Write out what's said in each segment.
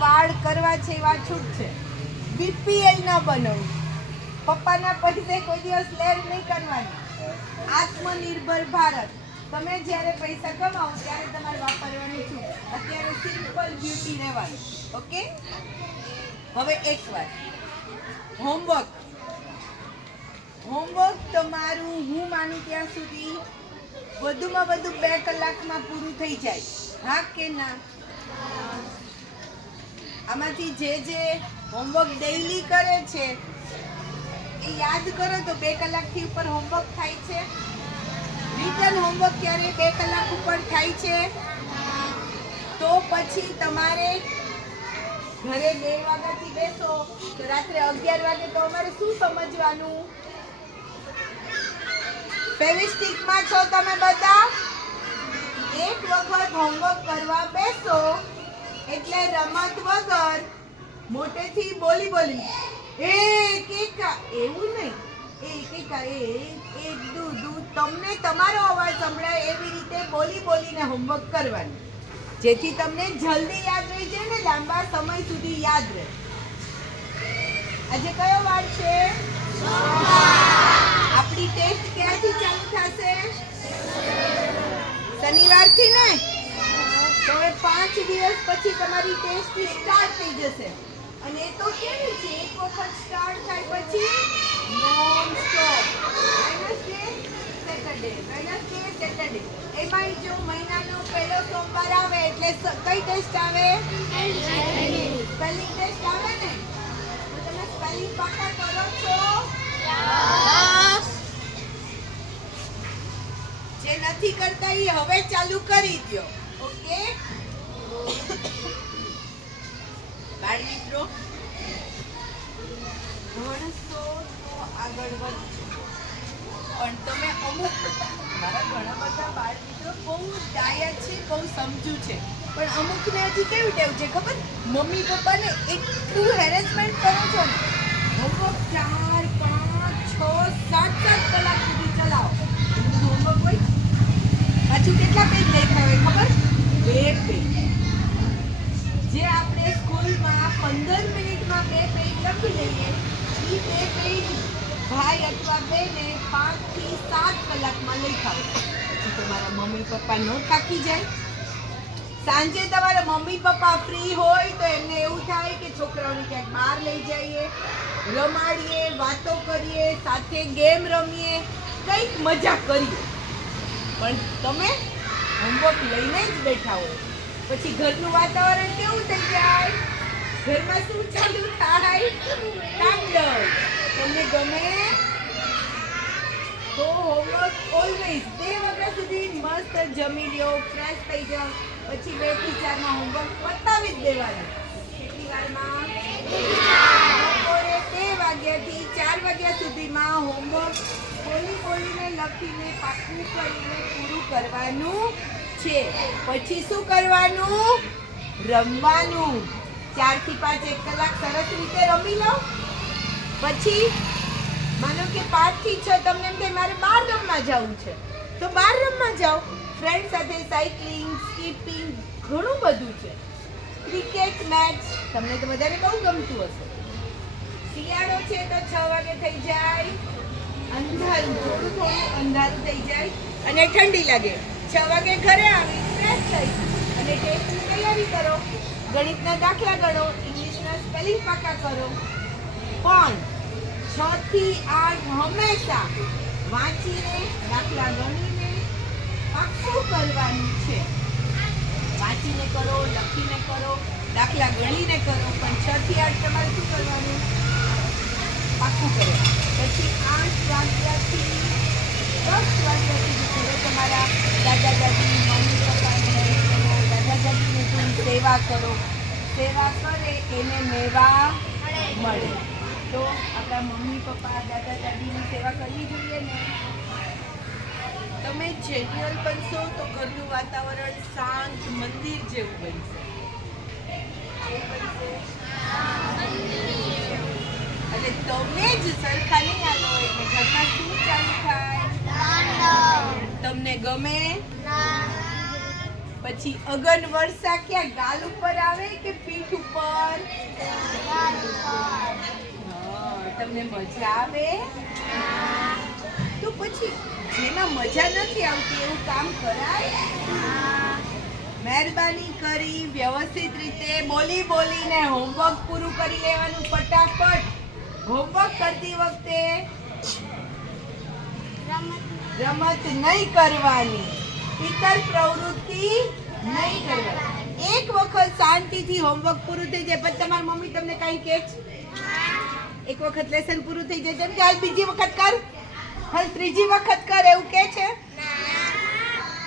વાળ કરવા છે એવા છૂટ છે. બીપીએલ ન બનાવવું, પપ્પાના પૈસે કોઈ દિવસ લેર નહીં કરવાની. આત્મનિર્ભર ભારત. તમે જ્યારે પૈસા કમાવો ત્યારે તમારે વાપરવાની છૂટ. અત્યારે સિમ્પલ બ્યુટી રહેવાનું. ઓકે. હવે એક વાત, હોમવર્ક તમારું હું માનું ત્યાં સુધી વધુમાં વધુ 2 કલાકમાં પૂરું થઈ જાય. હા કે ના? આમાંથી જે હોમવર્ક ડેઈલી કરે છે એ યાદ કરો તો 2 કલાકથી ઉપર હોમવર્ક થાય છે. રિટર્ન હોમવર્ક ક્યારે 2 કલાક ઉપર થાય છે? તો પછી તમારે ઘરે 2 વાગ્યાથી બેસો તો રાત્રે 11 વાગે તો અમારે શું સમજવાનું? ફેવિસ્ટિકમાં છો તમે બધા? એક વખત હોમવર્ક કરવા બેસો એટલે રમત વગર મોટેથી બોલી એકેકા એવું નહીં, એકેકા એક દુ તમને તમારો અવાજ સંભળાય એવી રીતે બોલીને હોમવર્ક કરવાનું, જેથી તમને જલ્દી યાદ રહી જાય ને લાંબા સમય સુધી યાદ રહે. આજે કયો વાર છે? આપણી ટેસ્ટ ક્યાંથી ચાલુ થશે? શનિવારથી ને? તો હવે 5 દિવસ પછી તમારી ટેસ્ટ સ્ટાર્ટ થઈ જશે. અને એ તો કેવી છે, એક વખત સ્ટાર્ટ થાય પછી નોન સ્ટોપ. વેનસડે એમાં જો મહિનાનો પહેલો સોમવાર આવે એટલે કઈ ટેસ્ટ આવે? સ્પેલિંગ ટેસ્ટ આવે ને? તો તમે સ્પેલિંગ પાકા કરો છો? જે નથી કરતા એ હવે ચાલુ કરી દો. ઓકે બાળ મિત્રો, ભણશો તો આગળ વધશો. પણ તમે અમુક મારા ઘણા બધા બાળ મિત્રો બહુ ડાયા છે, બહુ સમજુ છે, પણ અમુકને હજી કેવી ટેવ છે ખબર? મમ્મી પપ્પાને એટલું હેરેસમેન્ટ કરો છો ને, હોમવર્ક 4, 5, 6, 7 કલાક સુધી ચલાવો. હોમવર્ક હોય પાછું કેટલા પેજ લખ્યા હોય ખબર? 2 પેજ. જે આપણે સ્કૂલમાં 15 મિનિટમાં 2 પેજ લખી લઈએ, એ 2 પેજ ભાઈ અથવા બેને 5 થી 7 કલાકમાં લખાવો. પછી તમારા મમ્મી પપ્પા ન થાકી જાય? સાંજે તમારા મમ્મી પપ્પા ફ્રી હોય તો એમને એવું થાય કે છોકરાઓને ક્યાંક બહાર લઈ જઈએ, રમાડીએ, વાતો કરીએ, સાથે ગેમ રમીએ, કંઈક મજા કરીએ. પણ તમે હોમવર્ક લઈને જ બેઠા હોય. પછી ઘરનું વાતાવરણ કેવું થઈ જાય? ઘરમાં શું ચાલુ થાય? તાંડવ. તમને ગમે તો હોમવર્ક ઓલવેઝ 2 વાગ્યા સુધી મસ્ત જમી લ્યો, ફ્રેશ થઈ જાઓ, પછી 2 થી 4 માં હોમવર્ક પતાવી જ દેવાનું. કેટલી વારમાં? બપોરે 2 વાગ્યાથી 4 વાગ્યા સુધીમાં હોમવર્ક બોલીને લખીને પાકું કરીને પૂરું કરવાનું છે. પછી શું કરવાનું? રમવાનું. 4 થી 5 1 કલાક સરસ રીતે રમી લો. પછી માનો કે 5 થી 6 તમને એમ થાય મારે બહાર રમવા જવું છે, તો બહાર રમવા જાઓ. ફ્રેન્ડ સાથે સાયકલિંગ, સ્કીપિંગ, ઘણું બધું છે. ક્રિકેટ મેચ તમને તો બધાને બહુ ગમતું હશે. શિયાળો છે તો 6 વાગે થઈ જાય અંધારું, થોડું અંધારું થઈ જાય અને ઠંડી લાગે. 6 વાગે ઘરે આવી ફ્રેશ થઈ અને ટેસ્ટની તૈયારી કરો, ગણિતના દાખલા ગણો, ઇંગ્લિશના સ્પેલિંગ પાકા કરો. પણ 6 થી 8 હંમેશા વાંચીને, દાખલા ગણીને પાકું કરવાનું છે. વાંચીને કરો, લખીને કરો, દાખલા ગણીને કરો, પણ 6 થી 8 તમારે શું કરવાનું? પાકું કરો. પછી 8 વાગ્યાથી 10 વાગ્યા સુધી કરો તમારા દાદા દાદી, મમ્મી પપ્પાની હેલ્પ કરો, દાદા દાદીની થોડી સેવા કરો. સેવા કરે એને મેવા મળે. તો આપણા મમ્મી પપ્પા, દાદા દાદીની સેવા કરવી જોઈએ ને. તમે જેન્યુઅલ બનશો તો ઘરનું વાતાવરણ શાંત મંદિર જેવું બનશે. અને તમે જ સરખા નહીં આલો એટલે ઘરમાં શું ચાલુ થાય? તમને ગમે? પછી અગન વર્ષા ક્યાં ગાલ ઉપર આવે કે પીઠ ઉપર? હા, તમને મજા આવે? તો પછી જેમાં મજા નથી આવતી એવું કામ કરાય? મહેરબાની કરી વ્યવસ્થિત રીતે બોલીને હોમવર્ક પૂરું કરી લેવાનું ફટાફટ. હોમવર્ક કરતી વખતે રમત નહીં કરવાની, ઇતર પ્રવૃત્તિ નહીં કરવાની. એક વખત શાંતિથી હોમવર્ક પૂરું થઈ જાય પછી તમારી મમ્મી તમને કાંઈ કહે છે? એક વખત લેસન પૂરું થઈ જાય તેમ કે હાલ બીજી વખત કર, હાલ ત્રીજી વખત કર એવું કહે છે?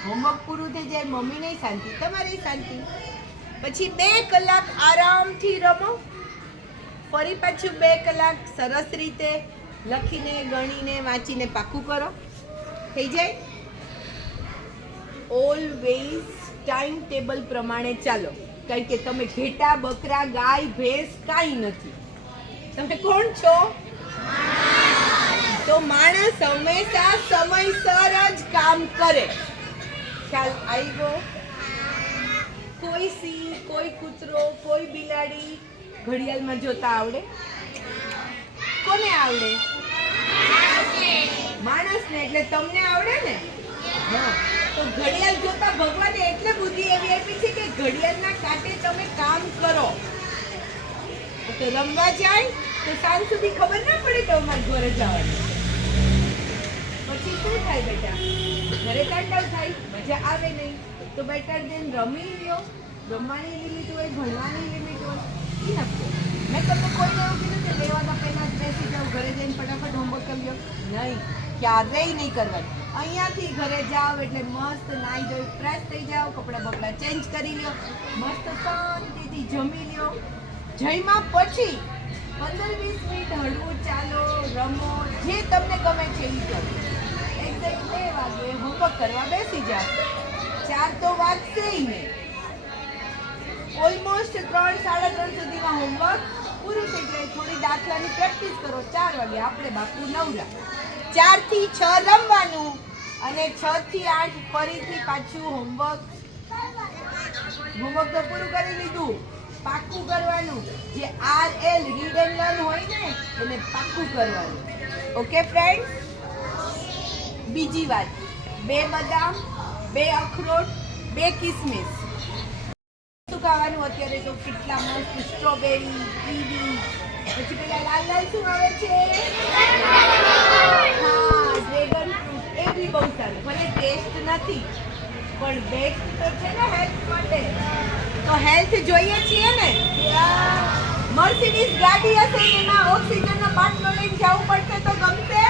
હોમવર્ક પૂરું થઈ જાય મમ્મી નહીં શાંતિ, તમારી શાંતિ. પછી 2 કલાક આરામથી રમો, ફરી પાછું 2 કલાક સરસ રીતે લખીને ગણીને વાંચીને પાકું કરો. થઈ જાય? ઓલવેઝ ટાઈમ ટેબલ પ્રમાણે ચાલો, કારણ કે તમે ઘેટા બકરા ગાય ભેંસ કાંઈ નથી. તમે કોણ છો? તો માણસ હંમેશા સમયસર જ કામ કરે. ખ્યાલ આવ્યો? કોઈ સિંહ, કોઈ કૂતરો, કોઈ બિલાડી ઘડિયાળમાં જોતા આવડે? કોને આવડે? માણસને. એટલે તમને આવડે ને? હા. તો ઘડિયાળ જોતા ભગવાને એટલે બુદ્ધિ એવી આપી છે કે ઘડિયાળના કાંટે તમે કામ કરો. તો રમવા જાય તો સાંજ સુધી ખબર ના પડે કે અમારે ઘરે જવાનું. પછી શું થાય બેટા? ઘરે તાંડવ થાય, મજા આવે નહીં. તો બેટર દેન રમી લ્યો. રમવાની લિમિટ હોય, ભણવાની લિમિટ હોય, ઈ નક્કી. મેં તમને કોઈને એવું કીધું કે લેવાના પહેલા જ બેસી જાઓ, ઘરે જઈને ફટાફટ હોમવર્ક કરી લો? નહીં, ક્યારેય નહીં કરવાનું. અહીંયાથી ઘરે જાઓ એટલે મસ્ત નાઈ ધોઈ ફ્રેશ થઈ જાઓ, કપડાં બપડા ચેન્જ કરી લ્યો, મસ્ત શાંતિથી જમી લ્યો. જમ્યા પછી 15-20 મિનિટ હળવું ચાલો, રમો, જે તમને ગમે છે એ કરો. એક્ઝેક્ટ 2 વાગે હોમવર્ક કરવા બેસી જાઓ. 4 તો વાગશે નહીં. ઓલમોસ્ટ 3-3:30 સુધીમાં હોમવર્ક પૂરું થઈ જાય. થોડી દાખલાની પ્રેક્ટિસ કરો. 4 વાગે આપણે બાપુ નવરા. 4 થી 6 રમવાનું અને 6 થી 8 ફરીથી પાછું હોમવર્ક. હોમવર્ક તો પૂરું કરી લીધું, પાક્કું કરવાનું. જે RL રીડ એન્ડ લર્ન હોય ને એને પાક્કું કરવાનું. Okay friend? બીજી વાત, 2 બદામ, 2 અખરોટ, 2 કિસમિસ. શું ખાવાનું અત્યારે તો કેટલા મસ્ત સ્ટ્રોબેરી, કીવી, પછી પેલા લાલ લાલ શું આવે છે? હા, ડ્રેગન ફ્રૂટ. એ બી બહુ સારું. ભલે ટેસ્ટ નથી પણ બેસ્ટ તો છે ને હેલ્થ માટે. તો હેલ્થ જોઈએ છીએ ને? મર્સિડીઝ ગાડી હશે એમાં ઓક્સિજનનો બાટલો લઈને જવું પડશે તો ગમશે?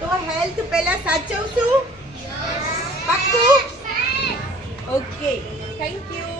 તો હેલ્થ પહેલા સાચવશું? પાક્કું? Okay, thank you.